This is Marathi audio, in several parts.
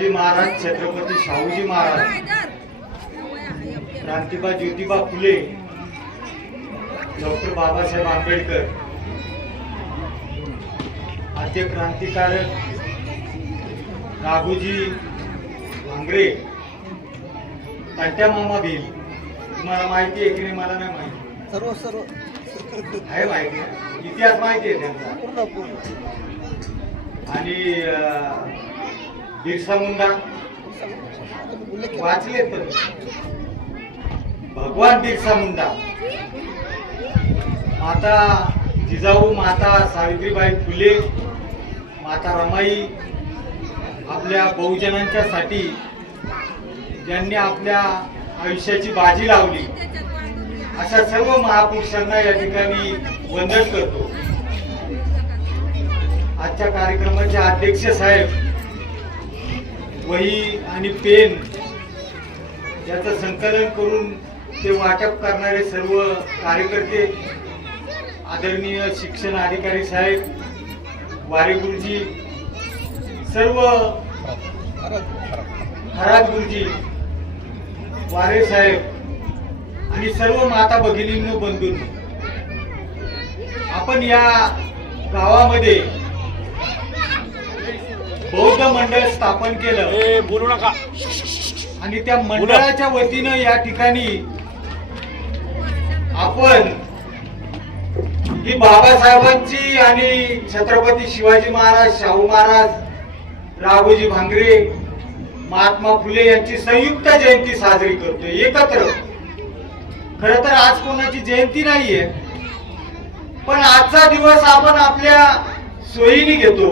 शिवाजी महाराज, छत्रपती शाहूजी महाराज, क्रांतिबा ज्योतिबा फुले, डॉक्टर बाबासाहेब आंबेडकर, आद्य क्रांतिकारक राघोजी भांगरे, तात्या मामा भिल. तुम्हाला माहिती आहे की नाही मला नाही माहिती. सर्व आहे माहिती, इतिहास माहिती आहे त्यांचा. आणि बिरसा मुंडा वाचले, पण भगवान बिरसा मुंडा, माता जिजाऊ, माता सावित्रीबाई फुले, माता रमाई, आपल्या बहुजनांच्या साठी ज्यांनी आपल्या आयुष्याची बाजी लावली, अशा सर्व महापुरुषांना या ठिकाणी वंदन करतो. आजच्या कार्यक्रमाचे अध्यक्ष साहेब, वही आणि पेन याचं संकलन करून ते वाटप करणारे सर्व कार्यकर्ते, आदरणीय शिक्षण अधिकारी साहेब, वारे गुरुजी, सर्व खरात गुरुजी, वारे साहेब आणि सर्व माता भगिनींनो, बंधूंनो, आपण या गावामध्ये बौद्ध मंडळ स्थापन केलं. बोलू नका. आणि त्या मंडळाच्या वतीनं या ठिकाणी आपण ही बाबासाहेबांची आणि छत्रपती शिवाजी महाराज, शाहू महाराज, राघोजी भांगरे, महात्मा फुले यांची संयुक्त जयंती साजरी करतोय एकत्र. खरं तर आज कोणाची जयंती नाहीये, पण आजचा दिवस आपण आपल्या सोयीने घेतो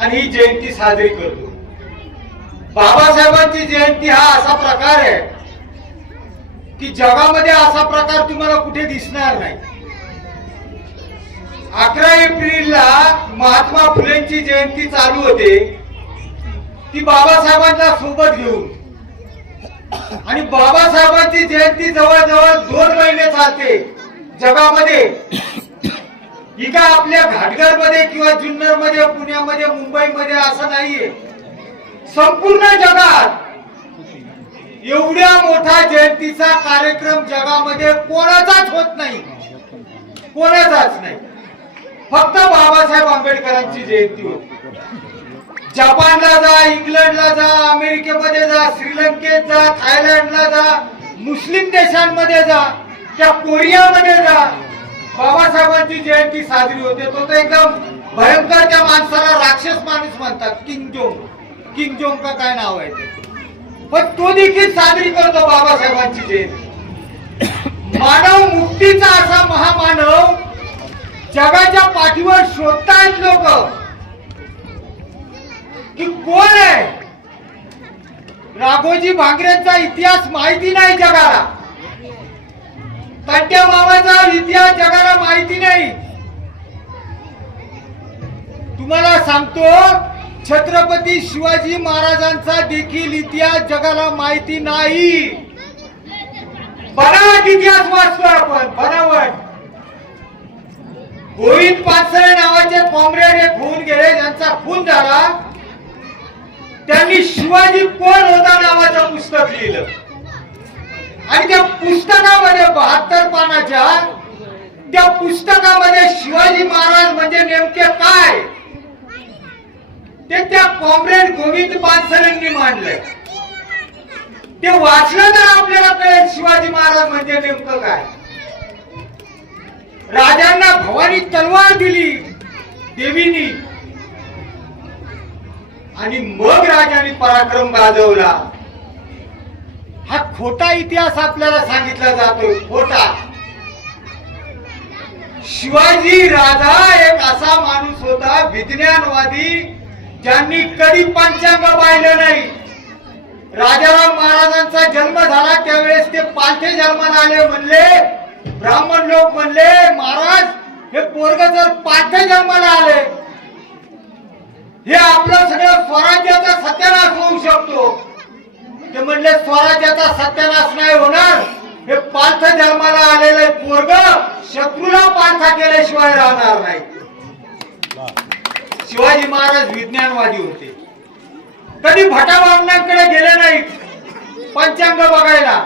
आणि ही जयंती साजरी करतो. बाबासाहेबांची जयंती हा असा प्रकार आहे की जगामध्ये असा प्रकार तुम्हाला कुठे दिसणार नाही. 11 एप्रिलला महात्मा फुलेंची जयंती चालू होते, ती बाबासाहेबांना सोबत घेऊन, आणि बाबासाहेबांची जयंती जवळजवळ 2 महिने चालते जगामध्ये. ही काय आपल्या घाटघर मध्ये किंवा जुन्नर मध्ये, पुण्यामध्ये, मुंबईमध्ये असं नाहीये. संपूर्ण जगात एवढ्या मोठा जयंतीचा कार्यक्रम जगामध्ये कोणाचाच होत नाही, कोणाचाच नाही. फक्त बाबासाहेब आंबेडकरांची जयंती होती. जपानला जा, इंग्लंडला जा, अमेरिकेमध्ये जा, श्रीलंकेत जा, थायलंडला जा, मुस्लिम देशांमध्ये जा, त्या कोरियामध्ये जा, बाबासाहेबांची जयंती साजरी होते. तो तर एकदम भयंकर, त्या माणसाला राक्षस माणूस म्हणतात, किंग जोंग का काय नाव आहे ते, पण तो देखील साजरी करतो बाबासाहेबांची जयंती. मानव मुक्तीचा असा महामानव जगाच्या पाठीवर शोधतायत लोक की कोण आहे. राघोजी भांगरेंचा इतिहास माहिती नाही जगाला, तात्या मामाचा इतिहास जगाला माहिती नाही. तुम्हाला सांगतो, छत्रपती शिवाजी महाराजांचा देखील इतिहास जगाला माहिती नाही. बनावट इतिहास वाचतोय आपण, बनावट. गोविंद पानसरे नावाचे कॉम्रेड एक होऊन गेले, ज्यांचा खून झाला. त्यांनी शिवाजी कोण होता नावाचं पुस्तक लिहिलं, आणि त्या पुस्तकामध्ये 72 पानाच्या त्या पुस्तकामध्ये शिवाजी महाराज म्हणजे नेमके काय ते त्या कॉम्रेड गोविंद पानसरेंनी मांडलंय. ते वाचलं तर आपल्याला कळेल शिवाजी महाराज म्हणजे नेमकं काय. राजांना भवानी तलवार दिली देवीनी, आणि मग राजांनी पराक्रम गाजवला. हा खोटा इतिहास आपल्याला सांगितला जातोय, खोटा. शिवाजी राजा एक असा माणूस होता, विज्ञानवादी, ज्यांनी कधी पंचांग पाहिलं नाही. राजाराम महाराजांचा जन्म झाला त्यावेळेस ते पालथे जन्माला आले. म्हणले, ब्राह्मण लोक म्हणले, महाराज हे पोरग जर पालथे जन्माला आले, हे आपलं सगळं स्वराज्याचा सत्यानाश होऊ शकतो. ते म्हणले, स्वराज्याचा सत्यानाश नाही होणार, हे पालथ जन्माला आलेलं पोरग शत्रूला पालथा केल्याशिवाय राहणार नाही. शिवाजी महाराज विज्ञानवादी होते. कधी भटाबामणांकडे गेले नाहीत पंचांग बघायला.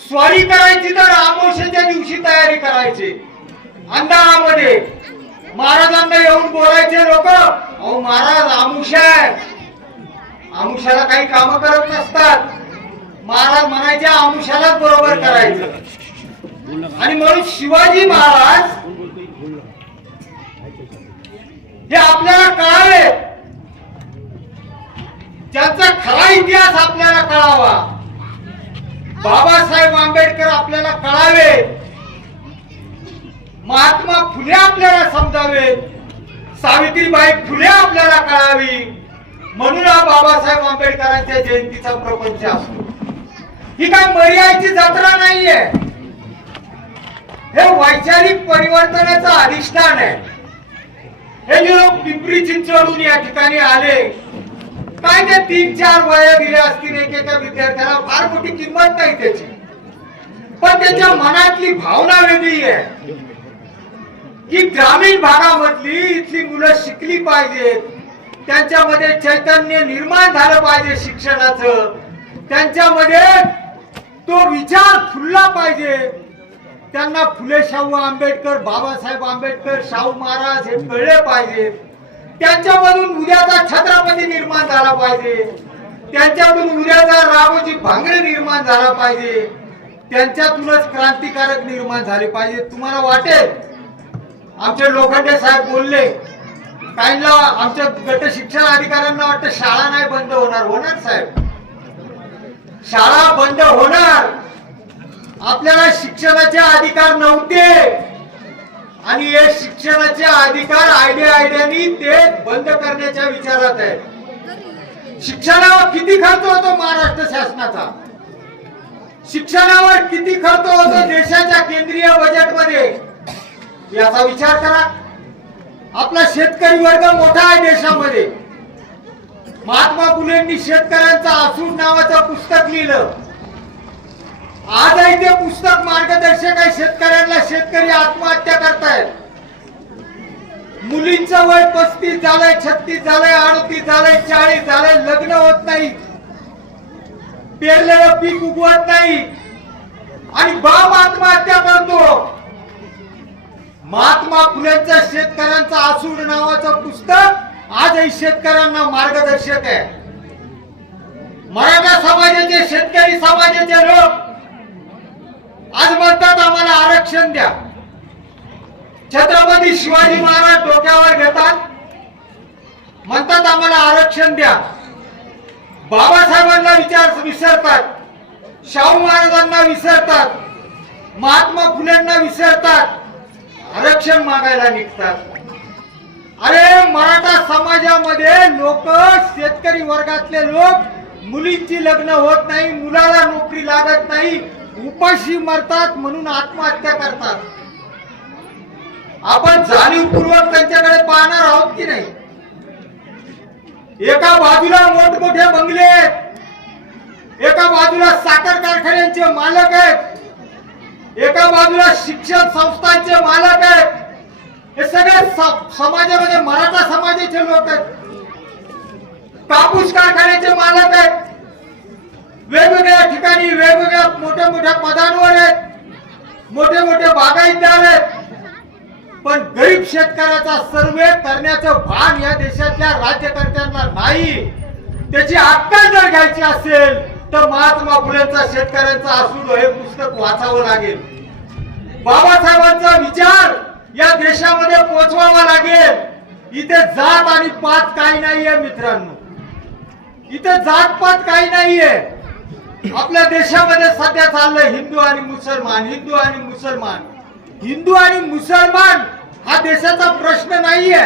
स्वारी करायची तर आमोशेच्या दिवशी तयारी करायची. अंधारामध्ये महाराजांना येऊन बोलायचे लोक, अहो महाराज आमुषा आहे. आमुषाला काही काम करत नसतात. महाराज म्हणायचे आमुषालाच बरोबर करायचं. आणि म्हणून शिवाजी महाराज हे आपल्याला कळावे, ज्यांचा खरा इतिहास आपल्याला कळावा. बाबासाहेब आंबेडकर आपल्याला कळावे, महात्मा फुले आपल्याला समजावे, सावित्रीबाई फुले आपल्याला कळावी. म्हणून हा बाबासाहेब आंबेडकरांच्या जयंतीचा प्रपंच असतो. ही काय मर्यादेची जत्रा नाहीये, हे वैचारिक परिवर्तनाचं अधिष्ठान आहे. हे जे लोक पिंपरी चिंचवडून या ठिकाणी आले, काय ते 3-4 वया दिले असतील एकेका विद्यार्थ्याला, फार मोठी किंमत नाही त्याची, पण त्याच्या मनातली भावना वेगळी आहे की ग्रामीण भागामधली इथली मुलं शिकली पाहिजेत, त्यांच्यामध्ये चैतन्य निर्माण झालं पाहिजे शिक्षणाचं, त्यांच्यामध्ये तो विचार फुलला पाहिजे. त्यांना फुले शाहू आंबेडकर, बाबासाहेब आंबेडकर, शाहू महाराज हे कळले पाहिजे. त्यांच्यामधून उद्याचा छत्रपती निर्माण झाला पाहिजे, त्यांच्यातून उद्याचा रामोजी भांगरे निर्माण झाला पाहिजे, त्यांच्यातूनच क्रांतिकारक निर्माण झाले पाहिजे. तुम्हाला वाटेल आमचे लोखंडे साहेब बोलले, काहींना आमच्या गट शिक्षण अधिकाऱ्यांना वाटतं शाळा नाही बंद होणार. होणार साहेब, शाळा बंद होणार. आपल्याला शिक्षणाचे अधिकार नव्हते आणि हे शिक्षणाचे अधिकार आयडियानी ते बंद करण्याच्या विचारात आहे. शिक्षणावर किती खर्च होतो महाराष्ट्र शासनाचा, शिक्षणावर किती खर्च होतो देशाच्या केंद्रीय बजेटमध्ये, याचा विचार करा. आपला शेतकरी वर्ग मोठा आहे देशामध्ये. महात्मा फुलेंनी शेतकऱ्यांचा आसूड नावाचं पुस्तक लिहिलं. आजही ते पुस्तक मार्गदर्शक आहे शेतकऱ्यांना. शेतकरी आत्महत्या करतायत. मुलींचं वय 35 झालंय, 36 झालंय, 38 झालंय, 40 झालंय, लग्न होत नाही, पेरलेलं पीक उगवत नाही आणि बाप आत्महत्या करतो. महात्मा फुलेंचं शेतकऱ्यांचा आसूड नावाचं पुस्तक आजही शेतकऱ्यांना मार्गदर्शक आहे. मराठा समाजाचे, शेतकरी समाजाचे लोक आज म्हणतात आम्हाला आरक्षण द्या. छत्रपती शिवाजी महाराज डोक्यावर घेतात, म्हणतात आम्हाला आरक्षण द्या. बाबासाहेबांना विसरतात, शाहू महाराजांना विसरतात, महात्मा फुलेंना विसरतात, आरक्षण मागायला निघतात. अरे मराठा समाजामध्ये लोक, शेतकरी वर्गातले लोक, मुलींची लग्न होत नाही, मुलाला नोकरी लागत नाही, उपाशी मरतात, म्हणून आत्महत्या करतात. आपण जाणीवपूर्वक त्यांच्याकडे पाहणार आहोत की नाही? एका बाजूला मोठमोठे बंगले आहेत, एका बाजूला साखर कारखान्यांचे मालक आहेत, एका बाजूला शिक्षण संस्थांचे मालक आहेत. हे सगळे समाजामध्ये मराठा समाजाचे लोक आहेत. कापूस कारखान्याचे मालक आहेत, वेगवेगळ्या ठिकाणी वेगवेगळ्या मोठ्या मोठ्या पदांवर आहेत, मोठे मोठे बागायतदार आहेत. पण गरीब शेतकऱ्याचा सर्वे करण्याचं भान या देशातल्या राज्यकर्त्यांना नाही. त्याची अक्कल जर घ्यायची असेल तर महात्मा फुलेंचा शेतकऱ्यांचा आसूड हे पुस्तक वाचावं लागेल. बाबासाहेबांचा विचार या देशामध्ये पोहोचवावा लागेल. इथे जात आणि पात काही नाहीये मित्रांनो, इथे जात पात काही नाहीये. आपल्या देशामध्ये सध्या चाललंय हिंदू आणि मुसलमान, हिंदू आणि मुसलमान. हिंदू आणि मुसलमान हा देशाचा प्रश्न नाहीये.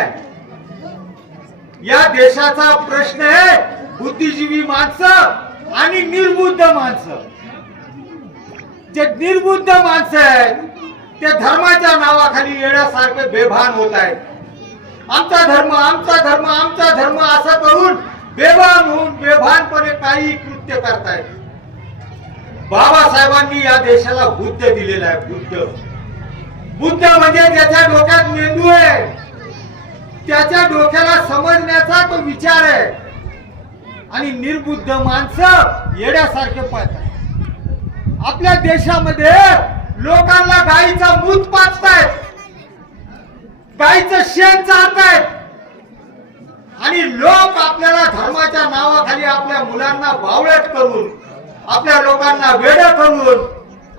या देशाचा प्रश्न आहे बुद्धिजीवी माणसं आणि निर्बुद्ध माणसं. जे निर्बुद्ध माणसं आहेत ते धर्माच्या नावाखाली येण्यासारखे बेभान होत आहेत. आमचा धर्म, आमचा धर्म, आमचा धर्म असं करून बेभान होऊन बेभानपणे काही कृत्य करतायत. बाबासाहेबांनी या देशाला बुद्ध दिलेला आहे. बुद्ध म्हणजे ज्याच्या डोक्यात मेंदू आहे, त्याच्या डोक्याला समजण्याचा तो विचार आहे. आणि निर्बुद्ध माणसं येड्यासारखे पळतात. आपल्या देशामध्ये लोकांना गाईचा मूत पाजतायत, गाईचं शेण चालतायत आणि लोक आपल्याला धर्माच्या नावाखाली आपल्या मुलांना बावळट करून, आपल्या लोकांना वेडं करून,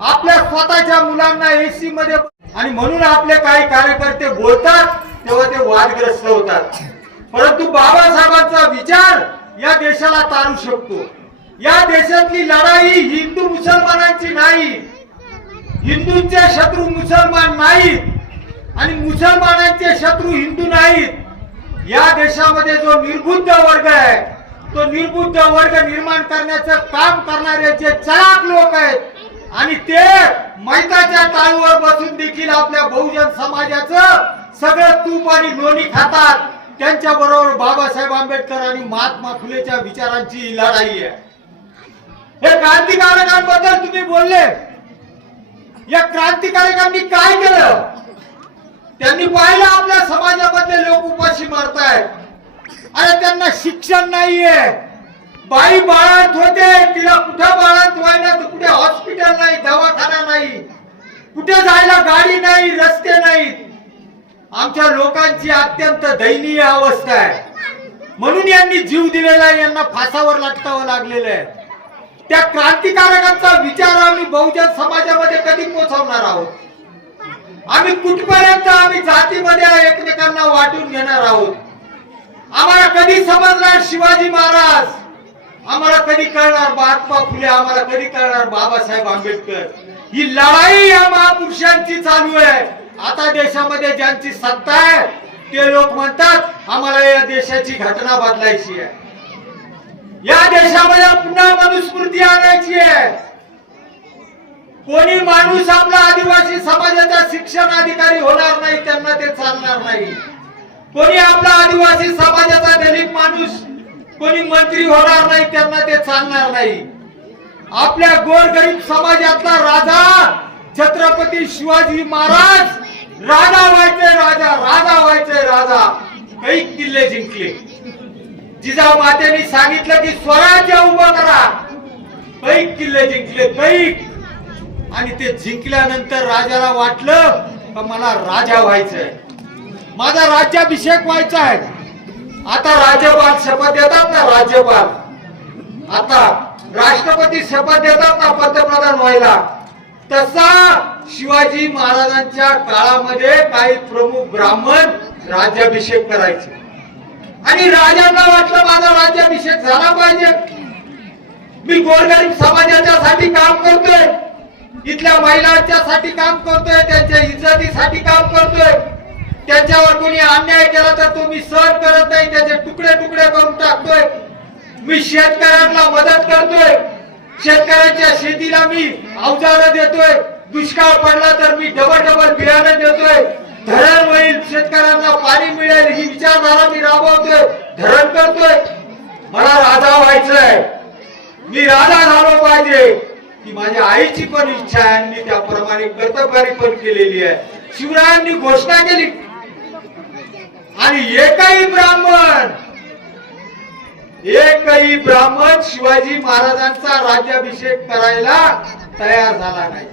आपल्या स्वतःच्या मुलांना एसी मध्ये, आणि म्हणून आपले काही कार्यकर्ते बोलतात तेव्हा ते वादग्रस्त होतात. परंतु बाबासाहेबांचा विचार या देशाला तारू शकतो. या देशातली लढाई हिंदू मुसलमानांची नाही, हिंदूंचे शत्रू मुसलमान नाहीत आणि मुसलमानांचे शत्रू हिंदू नाहीत. या देशामध्ये जो निर्बुद्ध वर्ग आहे, तो निर्बुद्ध वर्ग निर्माण करण्याचं काम करणारे जे चलाक लोक आहेत आणि ते मैताच्या टाळूवर बसून देखील आपल्या बहुजन समाजाचं सगळं तूप आणि लोणी खातात. त्यांच्या बरोबर बाबासाहेब आंबेडकर आणि महात्मा फुलेच्या विचारांची लढाई आहे. हे क्रांतिकारकांबद्दल तुम्ही बोलले, या क्रांतिकारकांनी काय केलं? त्यांनी पाहिलं आपल्या समाजामधले लोक उपाशी मारतायत. अरे त्यांना शिक्षण नाहीये, बाई बाळंत होते, तिला कुठं बाळंत व्हायला, तर कुठे हॉस्पिटल नाही, दवाखाना नाही, कुठे जायला गाडी नाही, रस्ते नाहीत. आमच्या लोकांची अत्यंत दयनीय अवस्था आहे. म्हणून यांनी जीव दिलेला आहे, यांना फासावर लटकावं लागलेलं आहे. त्या क्रांतिकारकांचा विचार आम्ही बहुजन समाजामध्ये कधी पोहोचवणार आहोत? आम्ही कुठपर्यंत आम्ही जातीमध्ये एकमेकांना वाटून घेणार आहोत? आम्हाला कधी समजणार शिवाजी महाराज? आम्हाला कधी कळणार महात्मा फुले? आम्हाला कधी कळणार बाबासाहेब आंबेडकर? ही लढाई या महापुरुषांची चालू आहे. आता देशामध्ये ज्यांची सत्ता आहे ते लोक म्हणतात आम्हाला या देशाची घटना बदलायची आहे, या देशामध्ये पुन्हा मनुस्मृती आणायची आहे. कोणी माणूस आपला आदिवासी समाजाचा शिक्षण अधिकारी होणार नाही, त्यांना ते चालणार नाही. कोणी आपला आदिवासी समाजाचा दलित माणूस कोणी मंत्री होणार नाही, त्यांना ते चालणार नाही. आपल्या गोरगरीब समाजातला राजा छत्रपती शिवाजी महाराज राजा व्हायचे, राजा राजा व्हायचे, राजा. कैक किल्ले जिंकले. जिजाऊ मातेने सांगितलं की स्वराज्य उभं करा, कैक किल्ले जिंकले, कैक. आणि ते जिंकल्यानंतर राजाला वाटलं का मला राजा व्हायचंय, माझा राज्याभिषेक व्हायचा आहे. आता राज्यपाल शपथ देतात ना, राज्यपाल. आता राष्ट्रपती शपथ देतात ना पंतप्रधान व्हायला. तसा शिवाजी महाराजांच्या काळामध्ये काही प्रमुख ब्राह्मण राज्याभिषेक करायचे आणि राजांना वाटलं माझा राज्याभिषेक झाला पाहिजे. मी गोरगरीब समाजाच्या साठी काम करतोय, इथल्या महिलांच्या साठी काम करतोय, त्यांच्या इज्जतीसाठी काम करतोय. त्यांच्यावर कोणी अन्याय केला तर तो मी सहन करत नाही, त्याचे तुकडे तुकडे करून टाकतोय. मी शेतकऱ्यांना मदत करतोय, शेतकऱ्यांच्या शेतीला मी अवजारं देतोय. दुष्काळ पडला तर मी डबल बियाणं देतोय. धरण होईल, शेतकऱ्यांना पाणी मिळेल ही विचारधारा मी राबवतोय, धरण करतोय. मला राजा व्हायचंय, मी राजा झालो पाहिजे ही माझ्या आईची पण इच्छा आहे आणि मी त्याप्रमाणे कर्तव्यारी पण केलेली आहे. शिवरायांनी घोषणा केली आणि एकही ब्राह्मण शिवाजी महाराजांचा राज्याभिषेक करायला तयार झाला नाही.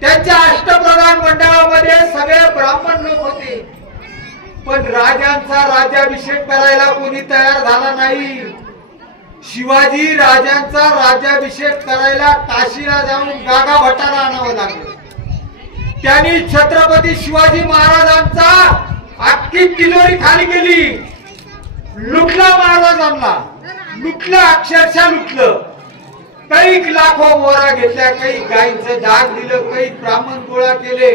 त्यांच्या अष्टप्रधान मंडळामध्ये सगळे ब्राह्मण लोक होते, पण राजांचा राज्याभिषेक करायला कोणी तयार झाला नाही. शिवाजी राजांचा राज्याभिषेक करायला काशीला जाऊन गागा भट्टाला आणावं लागलं. त्यांनी छत्रपती शिवाजी महाराजांचा अख्खी तिजोरी खाली केली, लुटला महाराजांना, लुटलं, अक्षरशः लुटलं. काही लाखो मोहरा घेतल्या, काही गायींचं डाग दिलं, काही ब्राह्मण गोळा केले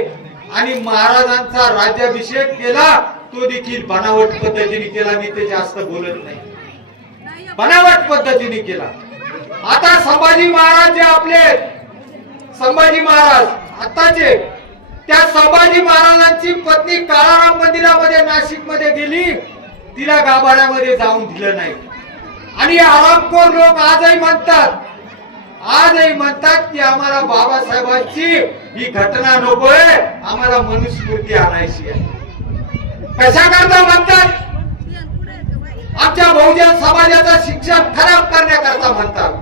आणि महाराजांचा राज्याभिषेक केला. तो देखील बनावट पद्धतीने केला. मी ते जास्त बोलत नाही, बनावट पद्धतीने केला. आता संभाजी महाराज जे आपले संभाजी महाराज आताचे, त्या संभाजी महाराजांची पत्नी काळाराम मंदिरामध्ये नाशिक मध्ये गेली, तिला गाभाड्यामध्ये जाऊन दिलं नाही. आणि आरामखोर लोक आजही म्हणतात की आम्हाला बाबासाहेबांची ही घटना नकोय, आम्हाला मनुस्मृती आणायची आहे. कशा करता म्हणतात? आमच्या बहुजन समाजाचं शिक्षण खराब करण्याकरता म्हणतात.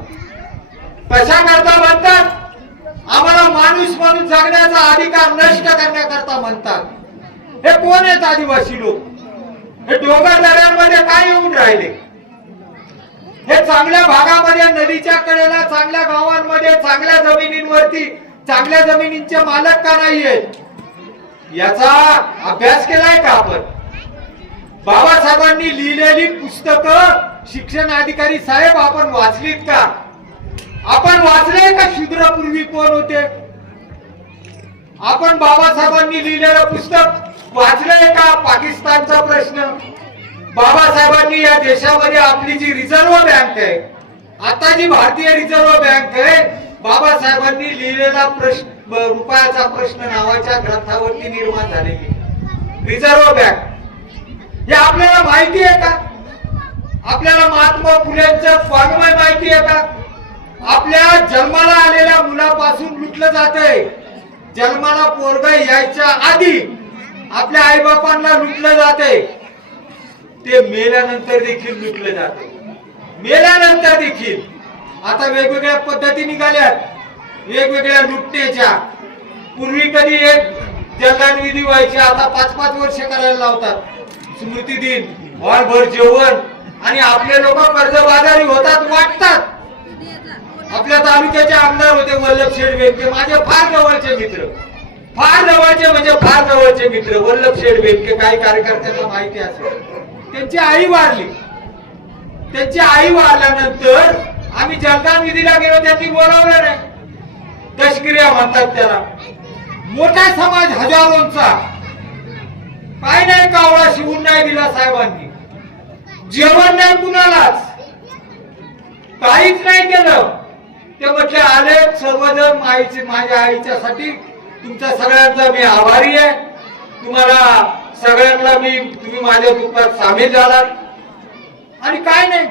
कशा करता म्हणतात? आम्हाला माणूस म्हणून जगण्याचा अधिकार नष्ट करण्याकरता म्हणतात. हे कोण आहेत आदिवासी लोक? हे डोंगर दऱ्यांमध्ये काय येऊन राहिले? हे चांगल्या भागामध्ये, नदीच्या कडेला, चांगल्या गावांमध्ये, चांगल्या जमिनींवरती, चांगल्या जमिनींचे मालक का नाहीयेत? याचा अभ्यास केलाय का आपण? बाबासाहेबांनी लिहिलेली पुस्तकं शिक्षण अधिकारी साहेब आपण वाचलीत का? आपण वाचले का शूद्रपूर्वी कोण होते? आपण बाबासाहेबांनी लिहिलेलं पुस्तक वाचलंय का? पाकिस्तानचा प्रश्न. बाबासाहेबांनी या देशामध्ये आपली जी रिझर्व्ह बँक आहे, आता जी भारतीय रिझर्व्ह बँक आहे, बाबासाहेबांनी लिहिलेला प्रश्न, रुपयाचा प्रश्न नावाच्या ग्रंथावरती निर्माण झालेली रिझर्व्ह बँक, हे आपल्याला माहिती आहे का? आपल्याला महात्मा फुलेंचं वाङ्मय माहिती आहे का? आपल्या जन्माला आलेल्या मुलापासून लुटलं जातंय. जन्माला पोरग यायच्या आधी आपल्या आई बापांना लुटलं जाते. ते मेल्यानंतर देखील लुटलं जाते. मेल्यानंतर देखील आता वेगवेगळ्या पद्धती निघाल्यात, वेगवेगळ्या लुटण्याच्या. पूर्वी कधी एक जलदान विधी व्हायची, आता 5-5 वर्ष करायला लावतात. स्मृती दिन, भर जेवण, आणि आपले लोक कर्जबाजारी होतात, वाटतात. आपल्या तालुक्याचे आमदार होते वल्लभ शेठ बेनके, माझे फार जवळचे मित्र, फार जवळचे म्हणजे फार जवळचे मित्र वल्लभ शेठ बेनके. काही कार्यकर्त्यांना माहिती असेल. त्यांची आई वारली. त्यांची आई वारल्यानंतर आम्ही जलदान विधीला गेलो, त्यांनी बोलावलं नाही. दशक्रिया म्हणतात त्याला. मोठा समाज हजारोंचा, काय नाही कावळा शिवून नाही दिला साहेबांनी. जेवण नाही कुणालाच, काहीच नाही केलं. ते म्हटले आले सर्वजण माझ्या आईच्यासाठी. तुमच्या सगळ्यांचा मी आभारी आहे. तुम्हाला सगळ्यांना तुम्ही माझ्या दुःखात सामील झालात. आणि काय नाही,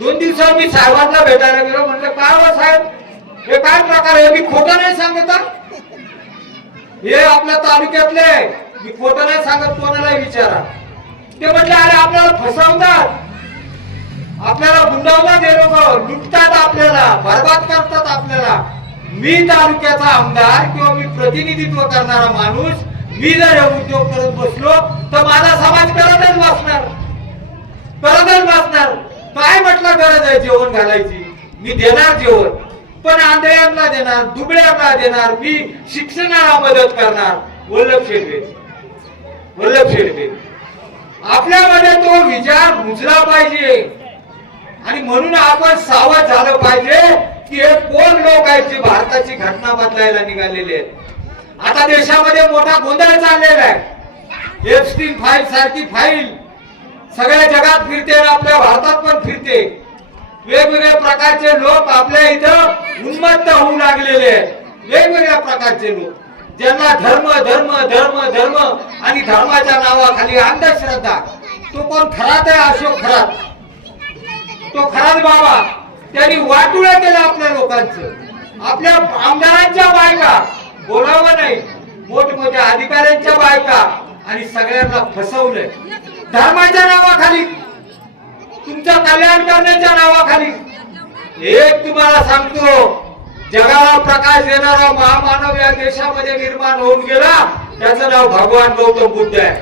2 दिवसात मी साहेबांना भेटायला गेलो. म्हटलं काय हो साहेब, हे काय प्रकार आहे? मी खोटं नाही सांगत, हे आपल्या तालुक्यातले, मी खोटं नाही सांगत, कोणाला विचारा. ते म्हटले अरे आपल्याला फसवतात, आपल्याला गुंडावतात, हे लोक लुटतात, आपल्याला बरबाद करतात आपल्याला. मी तालुक्याचा आमदार किंवा मी प्रतिनिधित्व करणारा माणूस, मी जर हे उद्योग करत बसलो तर माझा समाज करतच बसणार, करतच बसणार. काय म्हटलं गरज आहे जेवण घालायची? मी देणार जेवण, पण आंधळ्यांना देणार, दुबळ्यांना देणार, मी शिक्षणाला मदत करणार. वल्लभ शेठ, वल्लभ शेठ, आपल्यामध्ये तो विचार रुजला पाहिजे. आणि म्हणून आपण सावध झालं पाहिजे की हे कोण लोक आहेत जे भारताची घटना बदलायला निघालेले आहेत. आता देशामध्ये मोठा गोंधळ चाललेला आहे. एप्स्टीन फाईल सारखी फाईल सगळ्या जगात फिरते, आपल्या भारतात पण फिरते. वेगवेगळ्या प्रकारचे लोक आपल्या इथं उन्मत्त होऊ लागलेले आहेत. वेगवेगळ्या प्रकारचे लोक, ज्यांना धर्म धर्म धर्म धर्म आणि धर्माच्या नावाखाली अंधश्रद्धा. तो कोण? खरात आहे अशोक खरात. तो खरात बाबा, त्यांनी वाटुळं केलं आपल्या लोकांचं. आपल्या आमदारांच्या बायका, बोलावं नाही, मोठमोठ्या अधिकाऱ्यांच्या बायका, आणि सगळ्यांना फसवलंय धर्माच्या नावाखाली, तुमचं कल्याण करण्याच्या नावाखाली. एक तुम्हाला सांगतो, जगाला प्रकाश देणारा महामानव या देशामध्ये निर्माण होऊन गेला, त्याचं नाव भगवान गौतम बुद्ध आहे.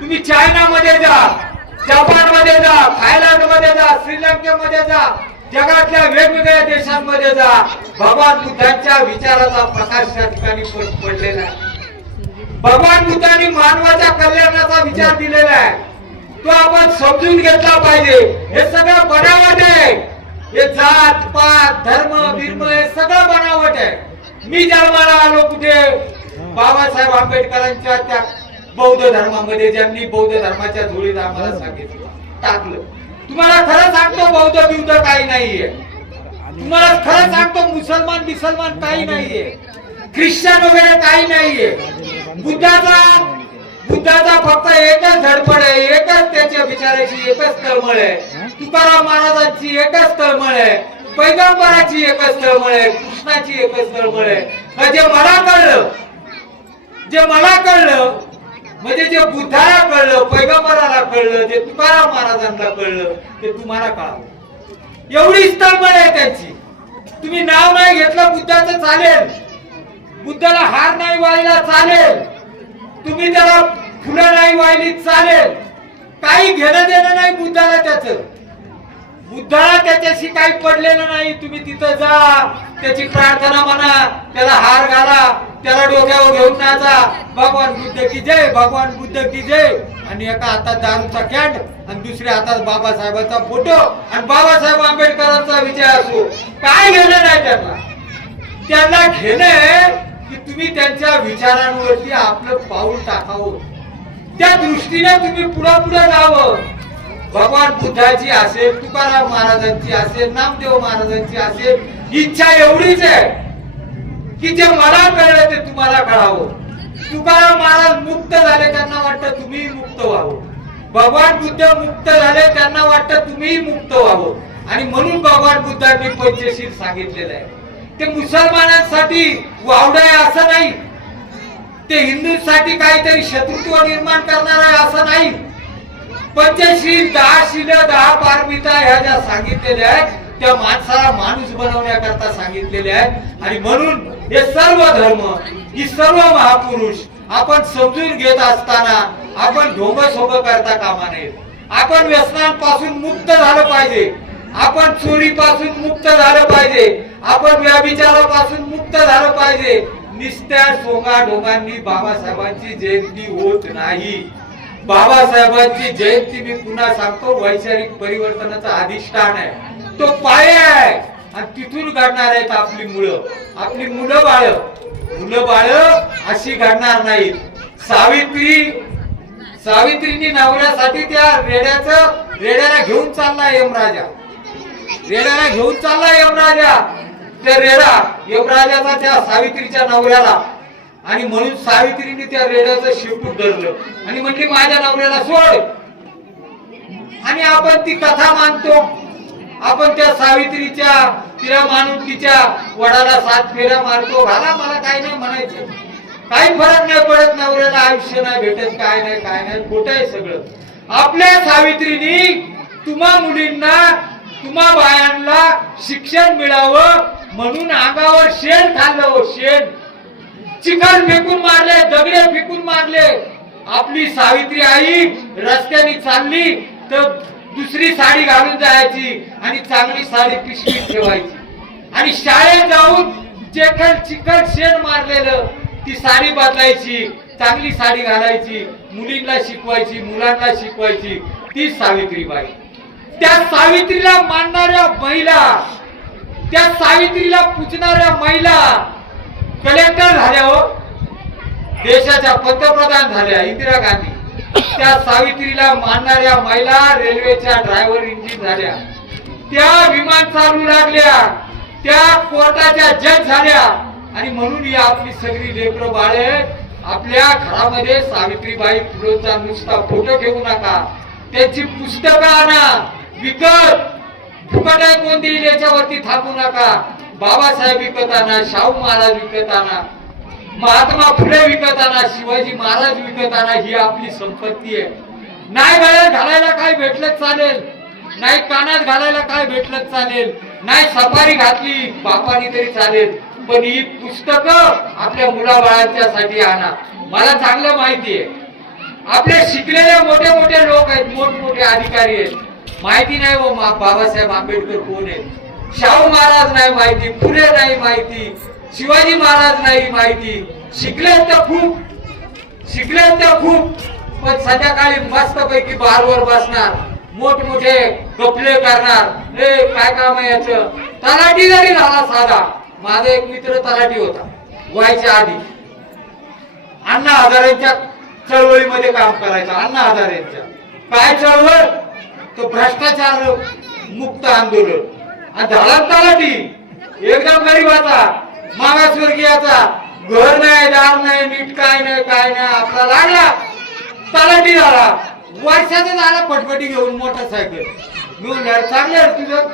तुम्ही चायनामध्ये जा, जपानमध्ये जा, थायलंडमध्ये जा, श्रीलंकेमध्ये जा, जगातल्या वेगवेगळ्या देशांमध्ये जा, भगवान बुद्धांच्या विचाराचा प्रकाश त्या ठिकाणी पडलेला आहे. भगवान बुद्धांनी मानवाच्या कल्याणाचा विचार दिलेला आहे. तो आपण समजून घेतला पाहिजे. हे सगळं बनावट आहे. हे जात पात धर्म बिर्म हे सगळं बनावट आहे. मी जन्माला आलो कुठे? बाबासाहेब आंबेडकरांच्या त्या बौद्ध धर्मामध्ये, ज्यांनी बौद्ध धर्माच्या झोळीत आम्हाला सांगितलं, टाकलं. तुम्हाला खरं सांगतो, बौद्ध बिौद्ध काही नाहीये. तुम्हाला खरं सांगतो, मुसलमान काही नाहीये, ख्रिश्चन वगैरे काही नाहीये. बुद्धाचा फक्त एकच धडपड आहे, एकच त्याच्या विचाराची एकच तळमळ आहे. तुकाराम महाराजांची एकच तळमळ आहे, पैगंबराची एकच तळमळ आहे, कृष्णाची एकच तळमळ आहे. जे मला कळलं म्हणजे जे बुद्धाला कळलं, पैगंबराला कळलं, जे तुकाराम महाराजांना कळलं, ते तुम्हाला कळावं. एवढी तळमळ आहे त्यांची. तुम्ही नाव नाही घेतलं बुद्धाचं चालेल, बुद्धाला हार नाही वाहिला चालेल, तुम्ही त्याला फुलं नाही वाहिली चालेल, काही घेणं देणं नाही बुद्धाला. त्याचं बुद्धाला त्याच्याशी काही पडलेलं नाही. तुम्ही तिथं जा, त्याची प्रार्थना म्हणा, त्याला हार घाला, त्याला डोक्यावर घेऊन नाचा, भगवान बुद्ध की जय, भगवान बुद्ध की जय, आणि एका हातात दारूचा कॅन्ड आणि दुसऱ्या हातात बाबासाहेबांचा फोटो आणि बाबासाहेब आंबेडकरांचा विजय असो. काय घेणं नाही त्यांना. त्यांना घेणं की तुम्ही त्यांच्या विचारांवरती आपलं पाऊल टाकावं, त्या दृष्टीने तुम्ही पुढे जावं. भगवान बुद्धाची असेल, तुकाराम महाराजांची असेल, नामदेव महाराजांची असेल, इच्छा एवढीच आहे की जे मला कळलं ते तुम्हाला कळावं. तुकाराम महाराज मुक्त झाले, त्यांना वाटतं तुम्ही मुक्त व्हावं. भगवान बुद्ध मुक्त झाले, त्यांना वाटतं तुम्ही मुक्त व्हावं. आणि म्हणून भगवान बुद्धांनी पंचशील सांगितलेलं आहे. ते मुसलमानांसाठी वावड आहे असं नाही, ते हिंदूंसाठी काहीतरी शत्रुत्व निर्माण करणार आहे असं नाही. पंचशील, 10 शील, 10 पारमिता ह्या ज्या सांगितलेल्या आहेत त्या माणसाला माणूस बनवण्याकरता सांगितलेल्या आहेत. आणि म्हणून हे सर्व धर्म, ही सर्व महापुरुष आपण समजून घेत असताना आपण ढोंगसोबत करता कामा नये. आपण व्यसनांपासून मुक्त झालं पाहिजे, आपण चोरीपासून मुक्त झालं पाहिजे, आपण व्यभिचारापासून मुक्त झालं पाहिजे. निस्त्या सोंगा ढोंगांनी बाबासाहेबांची जयंती होत नाही. बाबासाहेबांची जयंती, मी पुन्हा सांगतो, वैचारिक परिवर्तनाचा अधिष्ठान आहे, तो पाया आहे. आणि तिथून घडणार आहेत आपली मुलं, आपली मुलं बाळ अशी घडणार नाहीत. सावित्रीनी नवऱ्यासाठी त्या रेड्याला घेऊन चालला यमराजा, रेड्याला घेऊन चालला यमराजा. त्या रेडा यमराजाचा त्या सावित्रीच्या नवऱ्याला, आणि म्हणून सावित्रीने त्या रेड्याचं शेपूट धरलं आणि म्हटली माझ्या नवऱ्याला सोड. आणि आपण ती कथा मानतो, आपण त्या सावित्रीच्या तिला मानून तिच्या वडाला 7 फेऱ्या मारतो. घाला, मला काही नाही म्हणायचं, काही फरक नाही पडत, नवऱ्याला आयुष्य नाही भेटत, काय नाही, खोटं आहे सगळं. आपल्या सावित्रीनी तुम्हा मुलींना, तुम्हा बायांना शिक्षण मिळावं म्हणून अंगावर शेण खाल्लं, शेण, चिखल फेकून मारले, दगडे फेकून मारले. आपली सावित्री आई रस्त्याने चालली तर दुसरी साडी घालून जायची आणि चांगली साडी पिशवीत ठेवायची, आणि शाळेत जाऊन चिखल शेण मारलेलं ती साडी बदलायची, चांगली साडी घालायची, मुलींना शिकवायची, मुलांना शिकवायची. ती सावित्रीबाई. त्या सावित्रीला मानणाऱ्या महिला, त्या सावित्रीला पूजणाऱ्या महिला कलेक्टर झाल्या, हो, देशाच्या पंतप्रधान झाल्या, इंदिरा गांधी. त्या सावित्रीला मानणाऱ्या महिला रेल्वेच्या ड्रायव्हर इंजिन झाल्या, त्या विमान चालू लागल्या, त्या कोर्टाच्या जज झाल्या. आणि म्हणून ही आपली सगळी लेकरं बाळे, आपल्या घरामध्ये सावित्रीबाई फुलेंचा नुसता फोटो ठेवू नका, त्यांची पुस्तकं आणा विकत. फुकट आहे कोण देईल याच्यावरती थांबू नका. बाबासाहेब विकत आणा, शाहू महाराज विकत आणा, महात्मा फुले विकत आणा, शिवाजी महाराज विकत आणा. ही आपली संपत्ती आहे. नाही गळ्यात घालायला काय भेटलं चालेल, नाही कानात घालायला काय भेटलं चालेल, नाही सफारी घातली बापानी तरी चालेल, पण ही पुस्तकं आपल्या मुलाबाळांच्या साठी आणा. मला चांगलं माहिती आहे, आपले शिकलेले मोठे मोठे लोक आहेत, मोठमोठे अधिकारी आहेत, माहिती नाही हो बाबासाहेब आंबेडकर कोण आहेत, शाहू महाराज नाही माहिती, फुले नाही माहिती, शिवाजी महाराज नाही माहिती. शिकले तर खूप, पण संध्याकाळी मस्त पैकी बारवर बसणार, मोठमोठे गफले करणार. हे काय काम आहे याचं? तलाठी जरी झाला साधा, माझा एक मित्र तलाठी होता व्हायच्या आधी, अण्णा हजारेंच्या चळवळीमध्ये काम करायचा. अण्णा हजारेंच्या काय चळवळ? तो भ्रष्टाचार मुक्त आंदोलन. आणि झाला तलाठी, एकदम गरीबाचा, मागासवर्गीयाचा, घर नाही, दार नाही, नीट काय नाही, आपला लागला तलाठी झाला. वर्षाचा झाला फटफटी घेऊन मोटरसायकल. मी म्हणलं चांगलं तुझं,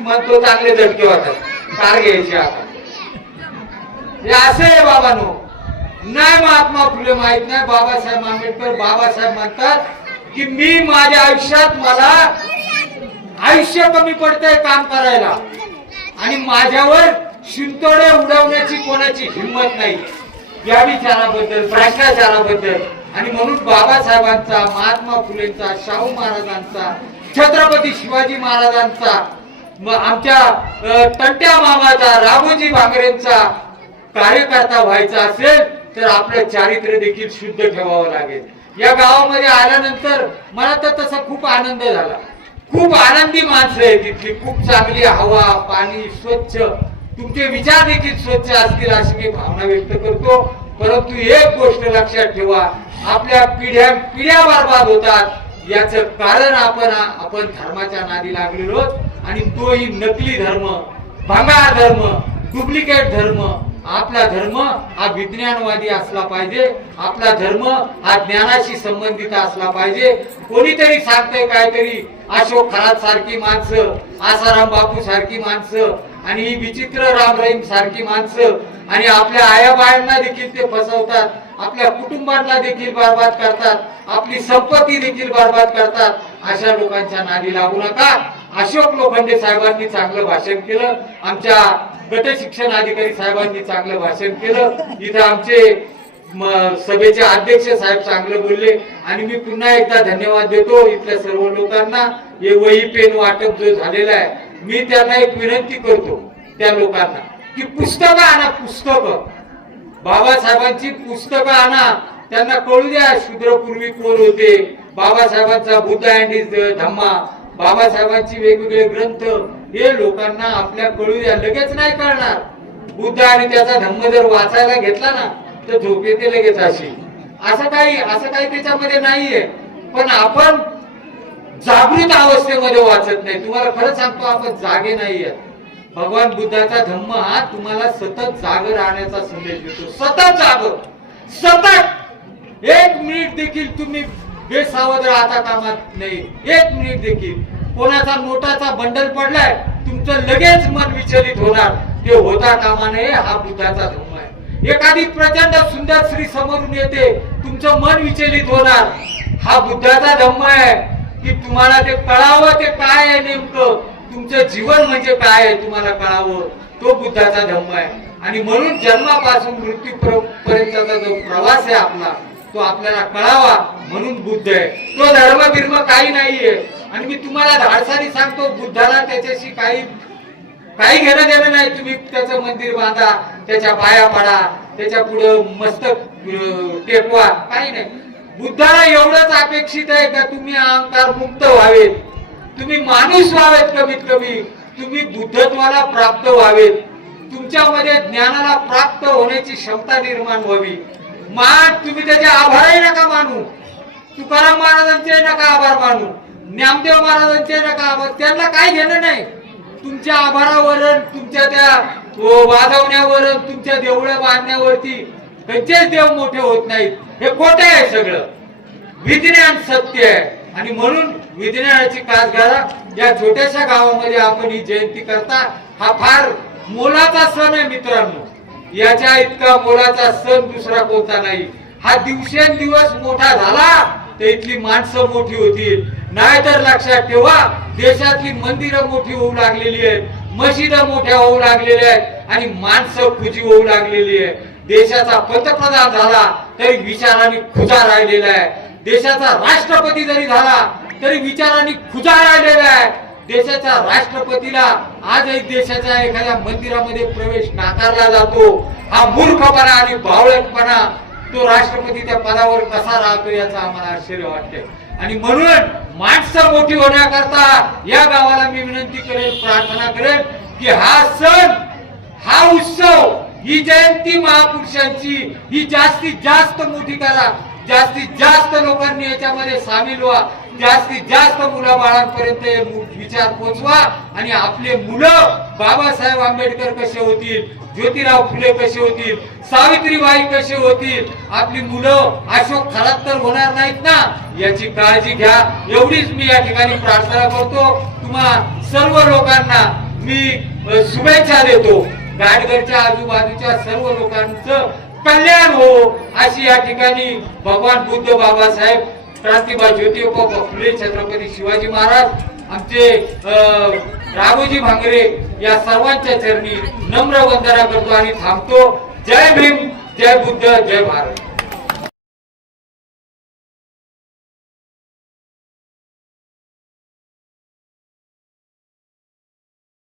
म्हणतो चांगले झटके होतात, कार घ्यायची आता. हे असं आहे बाबांनो, नाही महात्मा फुले माहित नाही, बाबासाहेब आंबेडकर. बाबासाहेब म्हणतात की मी माझ्या आयुष्यात मला आयुष्य कमी पडतंय काम करायला आणि माझ्यावर शिंतोडे उडवण्याची कोणाची हिंमत नाही, या विचाराबद्दल, भ्रष्टाचाराबद्दल. आणि म्हणून बाबासाहेबांचा, महात्मा फुलेंचा, शाहू महाराजांचा, छत्रपती शिवाजी महाराजांचा, आमच्या तंट्या मामाचा, राघोजी भांगरेंचा कार्यकर्ता व्हायचा असेल तर आपलं चारित्र्य देखील शुद्ध ठेवावं लागेल. या गावामध्ये आल्यानंतर मला तर तसा खूप आनंद झाला. खूप आनंदी माणसं आहेत तिथली, खूप चांगली हवा, पाणी स्वच्छ, तुमचे विचार देखील स्वच्छ असतील अशी मी भावना व्यक्त करतो. परंतु एक गोष्ट लक्षात ठेवा, आपल्या पिढ्या पिढ्या बर्बाद होतात, याचं कारण आपण धर्माच्या नादी लागलेलो आणि तोही नकली धर्म, भंगार धर्म, डुप्लिकेट धर्म. आपला धर्म हा विज्ञानवादी असला पाहिजे, आपला धर्म हा ज्ञानाशी संबंधित असला पाहिजे. कोणीतरी सांगतंय काहीतरी, अशोक खरात सारखी माणसं, आसाराम बापू सारखी माणसं आणि ही विचित्र राम रहीम सारखी माणसं आणि आपल्या आया बायांना देखील ते फसवतात, आपल्या कुटुंबांना देखील बर्बाद करतात, आपली संपत्ती देखील बर्बाद करतात. अशा लोकांच्या नादी लागू नका. अशोक लोखंडे साहेबांनी चांगलं भाषण केलं, आमच्या गट शिक्षण अधिकारी साहेबांनी चांगलं भाषण केलं, इथं आमचे सभेचे अध्यक्ष साहेब चांगलं बोलले आणि मी पुन्हा एकदा धन्यवाद देतो इथल्या सर्व लोकांना. हे वही पेन वाटप जो झालेला आहे, मी त्यांना एक विनंती करतो त्या लोकांना की पुस्तकं आणा, पुस्तकं, बाबासाहेबांची पुस्तकं आणा, त्यांना कळू द्या शूद्रपूर्वी कोण होते. बाबासाहेबांचा बुद्ध अँड हिज धम्मा, बाबासाहेबांची वेगवेगळे ग्रंथ हे लोकांना आपल्या कळू द्या. लगेच नाही कळणार. बुद्ध आणि त्याचा धम्म जर वाचायला घेतला ना तर झोप येते लगेच अशी. असं काही त्याच्यामध्ये नाहीये. पण आपण जागृत अवस्थेमध्ये वाचत नाही. तुम्हाला खरं सांगतो, आपण जागे नाहीये. भगवान बुद्धाचा धम्म हा तुम्हाला सतत जाग राहण्याचा संदेश देतो. सतत जाग, सतत. एक मिनिट देखील तुम्ही बेसावध राहता कामात नाही. एक मिनिट देखील. कोणाचा नोटाचा बंडल पडलाय, तुमचं लगेच मन विचलित होणार, ते होता कामा नये. हा बुद्धाचा धम्म आहे. एखादी प्रचंड सुंदर स्त्री समोरून येते, तुमचं मन विचलित होणार. हा बुद्धाचा धम्म आहे की तुम्हाला ते कळावं, ते काय आहे नेमकं, तुमचं जीवन म्हणजे काय आहे तुम्हाला कळावं. तो बुद्धाचा धम्म आहे. आणि म्हणून जन्मापासून मृत्यूपर्यंतचा जो प्रवास आहे आपला, तो आपल्याला कळावा म्हणून बुद्ध आहे. तो धर्म बिर्म काही नाहीये. आणि मी तुम्हाला धाडसाने सांगतो, बुद्धाला त्याच्याशी काही घेणं देणं नाही. तुम्ही त्याचं मंदिर बांधा, त्याच्या पाया पडा, त्याच्या पुढे मस्तक टेकवा, काही नाही. बुद्धाला एवढंच अपेक्षित आहे का तुम्ही अहंकार मुक्त व्हावेत, तुम्ही माणूस व्हावेत, कमीत कमी तुम्ही बुद्धत्वाला प्राप्त व्हावेत, तुमच्यामध्ये ज्ञानाला प्राप्त होण्याची क्षमता निर्माण व्हावी. तुम्ही त्याचे आभारही नका मानू, तुकाराम महाराजांचे नका आभार मानू, ज्ञानदेव महाराजांचे नका आभार. त्यांना काही घेणं नाही तुमच्या आभारावर, तुमच्या त्या वाजवण्यावर, तुमच्या देवळं बांधण्यावरती. त्यांचेच देव मोठे होत नाहीत. हे खोटे आहे सगळं. विज्ञान सत्य आहे. आणि म्हणून विज्ञानाची कास घाला. या छोट्याशा गावामध्ये आपण ही जयंती करता, हा फार मोलाचा सण आहे मित्रांनो. याच्या इतका मोलाचा सण दुसरा कोणता नाही. हा दिवसेंदिवस मोठा झाला तर इथली माणसं मोठी होतील. नाहीतर लक्षात ठेवा, देशातली मंदिरं मोठी होऊ लागलेली आहेत, मशिदं मोठ्या होऊ लागलेल्या आहेत आणि माणसं खुजी होऊ लागलेली आहे. देशाचा पंतप्रधान झाला तरी विचारांनी खुजा राहिलेला आहे. देशाचा राष्ट्रपती जरी झाला तरी विचारांनी खुजा राहिलेला आहे. देशाच्या राष्ट्रपतीला आजही देशाच्या एखाद्या मंदिरामध्ये प्रवेश नाकारला जातो. हा मूर्खपणा आणि बावळटपणा, तो राष्ट्रपती त्या पदावर कसा राहतो याचं आम्हाला आश्चर्य वाटते. आणि म्हणून माणसं मोठी होण्याकरता या गावाला मी विनंती करेन, प्रार्थना करेन की हा सण, हा उत्सव, ही जयंती महापुरुषांची ही जास्तीत जास्त मोठी करा. जास्तीत जास्त लोकांनी याच्यामध्ये सामील व्हा. जास्तीत जास्त मुलं बाळांपर्यंत विचार पोचवा. आणि आपले मुलं बाबासाहेब आंबेडकर कसे होतील, ज्योतिराव फुले कसे होतील, सावित्रीबाई कसे होतील, आपली मुलं अशोक खरात तर होणार नाहीत ना, याची काळजी घ्या. एवढीच मी या ठिकाणी प्रार्थना करतो. तुम्हा सर्व लोकांना मी शुभेच्छा देतो. गाडगरच्या आजूबाजूच्या सर्व लोकांचं कल्याण हो अशी या ठिकाणी भगवान बुद्ध बाबासाहेब क्रांतीबा ज्योतिबा फुले छत्रपती शिवाजी महाराज आमचे राघोजी भांगरे या सर्वांच्या चरणी नम्र वंदना करतो आणि थांबतो. जय भीम, जय बुद्ध, जय भारत.